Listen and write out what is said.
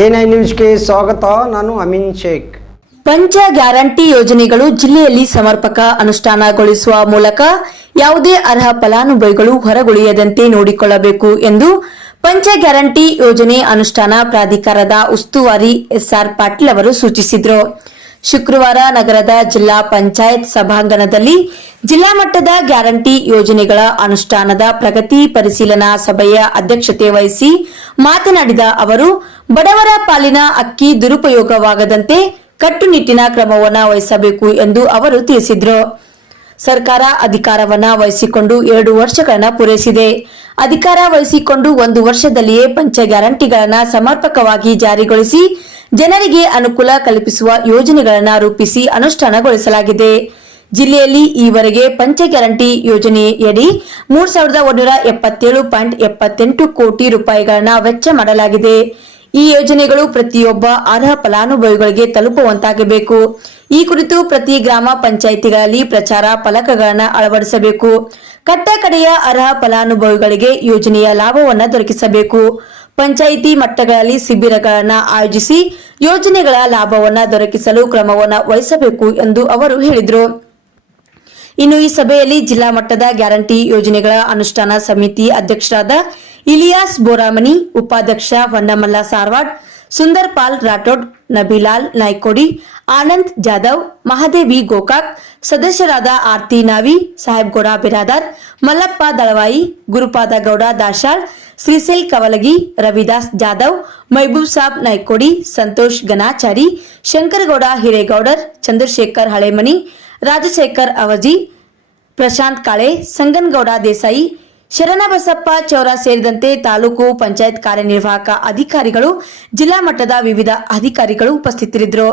ಎ9 ನ್ಯೂಸ್ಗೆ ಸ್ವಾಗತ. ನಾನು ಅಮೀನ್ ಶೇಖ್. ಪಂಚ ಗ್ಯಾರಂಟಿ ಯೋಜನೆಗಳು ಜಿಲ್ಲೆಯಲ್ಲಿ ಸಮರ್ಪಕ ಅನುಷ್ಠಾನಗೊಳಿಸುವ ಮೂಲಕ ಯಾವುದೇ ಅರ್ಹ ಫಲಾನುಭವಿಗಳು ಹೊರಗುಳಿಯದಂತೆ ನೋಡಿಕೊಳ್ಳಬೇಕು ಎಂದು ಪಂಚ ಗ್ಯಾರಂಟಿ ಯೋಜನೆ ಅನುಷ್ಠಾನ ಪ್ರಾಧಿಕಾರದ ಉಸ್ತುವಾರಿ ಎಸ್ಆರ್ ಪಾಟೀಲ್ ಅವರು ಸೂಚಿಸಿದರು. ಶುಕ್ರವಾರ ನಗರದ ಜಿಲ್ಲಾ ಪಂಚಾಯತ್ ಸಭಾಂಗಣದಲ್ಲಿ ಜಿಲ್ಲಾ ಮಟ್ಟದ ಗ್ಯಾರಂಟಿ ಯೋಜನೆಗಳ ಅನುಷ್ಠಾನದ ಪ್ರಗತಿ ಪರಿಶೀಲನಾ ಸಭೆಯ ಅಧ್ಯಕ್ಷತೆ ವಹಿಸಿ ಮಾತನಾಡಿದ ಅವರು, ಬಡವರ ಪಾಲಿನ ಅಕ್ಕಿ ದುರುಪಯೋಗವಾಗದಂತೆ ಕಟ್ಟುನಿಟ್ಟಿನ ಕ್ರಮವನ್ನು ವಹಿಸಬೇಕು ಎಂದು ಅವರು ತಿಳಿಸಿದರು. ಸರ್ಕಾರ ಅಧಿಕಾರವನ್ನ ವಹಿಸಿಕೊಂಡು 2 ವರ್ಷಗಳನ್ನು ಪೂರೈಸಿದೆ. ಅಧಿಕಾರ ವಹಿಸಿಕೊಂಡು 1 ವರ್ಷದಲ್ಲಿಯೇ ಪಂಚ ಗ್ಯಾರಂಟಿಗಳನ್ನು ಸಮರ್ಪಕವಾಗಿ ಜಾರಿಗೊಳಿಸಿ ಜನರಿಗೆ ಅನುಕೂಲ ಕಲ್ಪಿಸುವ ಯೋಜನೆಗಳನ್ನು ರೂಪಿಸಿ ಅನುಷ್ಠಾನಗೊಳಿಸಲಾಗಿದೆ. ಜಿಲ್ಲೆಯಲ್ಲಿ ಈವರೆಗೆ ಪಂಚ ಗ್ಯಾರಂಟಿ ಯೋಜನೆಯಡಿ 3177.78 ಕೋಟಿ ರೂಪಾಯಿಗಳನ್ನು ವೆಚ್ಚ ಮಾಡಲಾಗಿದೆ. ಈ ಯೋಜನೆಗಳು ಪ್ರತಿಯೊಬ್ಬ ಅರ್ಹ ಫಲಾನುಭವಿಗಳಿಗೆ ತಲುಪುವಂತಾಗಬೇಕು. ಈ ಕುರಿತು ಪ್ರತಿ ಗ್ರಾಮ ಪಂಚಾಯಿತಿಗಳಲ್ಲಿ ಪ್ರಚಾರ ಫಲಕಗಳನ್ನು ಅಳವಡಿಸಬೇಕು. ಕಟ್ಟ ಕಡೆಯ ಅರ್ಹ ಫಲಾನುಭವಿಗಳಿಗೆ ಯೋಜನೆಯ ಲಾಭವನ್ನು ದೊರಕಿಸಬೇಕು. ಪಂಚಾಯಿತಿ ಮಟ್ಟಗಳಲ್ಲಿ ಶಿಬಿರಗಳನ್ನು ಆಯೋಜಿಸಿ ಯೋಜನೆಗಳ ಲಾಭವನ್ನು ದೊರಕಿಸಲು ಕ್ರಮವನ್ನು ವಹಿಸಬೇಕು ಎಂದು ಅವರು ಹೇಳಿದರು. ಇನ್ನು ಈ ಸಭೆಯಲ್ಲಿ ಜಿಲ್ಲಾ ಮಟ್ಟದ ಗ್ಯಾರಂಟಿ ಯೋಜನೆಗಳ ಅನುಷ್ಠಾನ ಸಮಿತಿ ಅಧ್ಯಕ್ಷರಾದ ಇಲಿಯಾಸ್ ಬೋರಾಮನಿ, ಉಪಾಧ್ಯಕ್ಷ ಹೊನ್ನಮಲ್ಲ ಸಾರವಾಡ್, ಸುಂದರ್ ಪಾಲ್ ರಾಠೋಡ್, ನಬಿಲಾಲ್ ನಾಯ್ಕೋಡಿ, ಆನಂದ್ ಜಾಧವ್, ಮಹಾದೇವಿ ಗೋಕಾಕ್, ಸದಸ್ಯರಾದ ಆರ್ತಿ ನಾವಿ, ಸಾಹೇಬ್ಗೌಡ ಬಿರಾದಾರ್, ಮಲ್ಲಪ್ಪ ದಳವಾಯಿ, ಗುರುಪಾದ ಗೌಡ ದಾಶಾಳ್, ಶ್ರೀಶೈಲ್ ಕವಲಗಿ, ರವಿದಾಸ್ ಜಾಧವ್, ಮೈಬೂಬ್ ಸಾಬ್ ನಾಯ್ಕೋಡಿ, ಸಂತೋಷ್ ಗನಾಚಾರಿ, ಶಂಕರಗೌಡ ಹಿರೇಗೌಡರ್, ಚಂದ್ರಶೇಖರ್ ಹಳೆಮನಿ, ರಾಜಶೇಖರ್ ಅವಜಿ, ಪ್ರಶಾಂತ್ ಕಾಳೆ, ಸಂಗನಗೌಡ ದೇಸಾಯಿ, ಶರಣಬಸಪ್ಪ ಚೌರ ಸೇರಿದಂತೆ ತಾಲೂಕು ಪಂಚಾಯತ್ ಕಾರ್ಯನಿರ್ವಾಹಕ ಅಧಿಕಾರಿಗಳು, ಜಿಲ್ಲಾ ಮಟ್ಟದ ವಿವಿಧ ಅಧಿಕಾರಿಗಳು ಉಪಸ್ಥಿತರಿದ್ದರು.